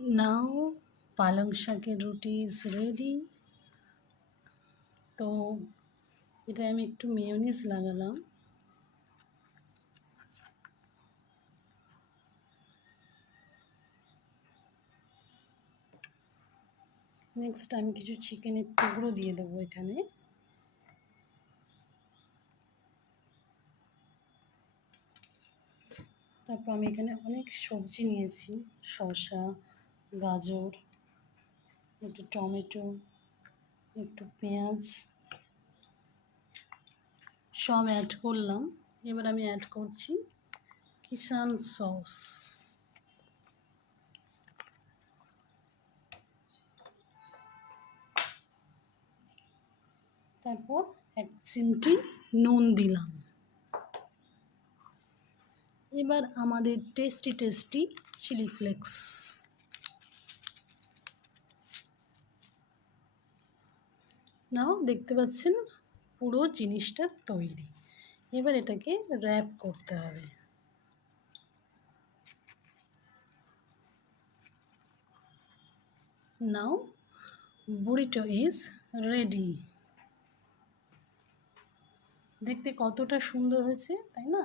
নাও পালং শাকের রুটি ইজ রেডি। তো এটা আমি একটু মেয়োনিজ লাগালাম। নেক্সট আমি কিছু চিকেনের টুকরো দিয়ে দেবো এখানে। তারপর আমি এখানে অনেক সবজি নিয়েছি, শসা, গাজর, একটু টমেটো, একটু পেঁয়াজ সব অ্যাড করলাম। এবার আমি অ্যাড করছি কিষান সস। তারপর 1 চিমটি নুন দিলাম। এবার আমাদের টেস্টি চিলি ফ্লেক্স। নাও দেখতে পাচ্ছেন পুরো জিনিসটা তৈরি। এবার এটাকে র্যাপ করতে হবে। নাও বুরিটো ইজ রেডি। দেখতে কতটা সুন্দর হয়েছে, তাই না?